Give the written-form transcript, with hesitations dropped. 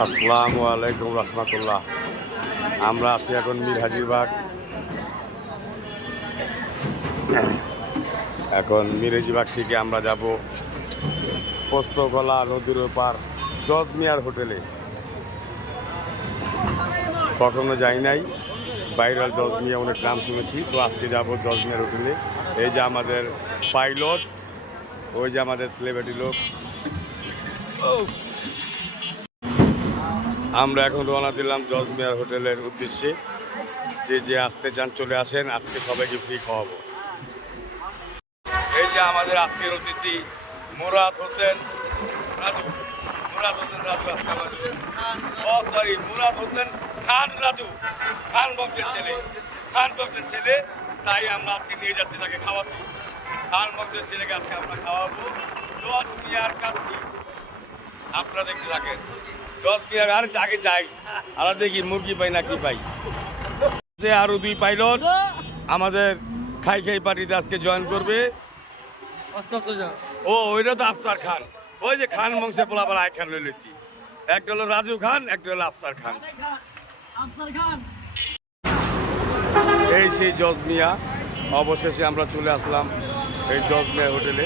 আসসালামু আলাইকুম রহমতুল্লাহ। আমরা আছি এখন মীর হাজিরবাগ। এখন মীর হাজিরবাগ থেকে আমরা যাব পোস্তগোলা নদীর ওপার জজমিয়ার হোটেলে। কখনো যাই নাই, ভাইরাল জজমিয়া অনেক নাম শুনেছি, তো আজকে যাব জজমিয়ার হোটেলে। এই যে আমাদের পাইলট, ওই যে আমাদের সেলিব্রিটি লোক। আমরা এখন রওনা দিলাম জজমিয়ার হোটেলের উদ্দেশ্যে। যে আসতে চান চলে আসেন, আজকে সবাইকে ফ্রি খাওয়াবো। এই যে আমাদের আজকের অতিথি মুরাদ হোসেন রাজু। মুরাদ হোসেন রাজু আজকে আমাদের মুরাদ হোসেন খান রাজু, খান বংশের ছেলে, খান বংশের ছেলে। তাই আমরা আজকে নিয়ে যাচ্ছি তাকে খাওয়াতে। খান বংশের ছেলেকে আজকে আমরা খাওয়াবো জজমিয়ার কাচ্চি। আপনারা দেখতে থাকেন জজমিয়ার। আর আগে যাই, আর দেখি মুরগি পাই না কি পাই। যে আরো দুই পাইলট আমাদের খাই খাই পার্টিতে আজকে জয়েন করবে। ও ওইটা তো আফসার খান, ওই যে খান বংশের পোলাপার আয় খান রয়েছি। একটা হলো রাজু খান, একটা হলো আফসার খান। এই সেই জজমিয়া। অবশেষে আমরা চলে আসলাম এই জজমিয়া হোটেলে।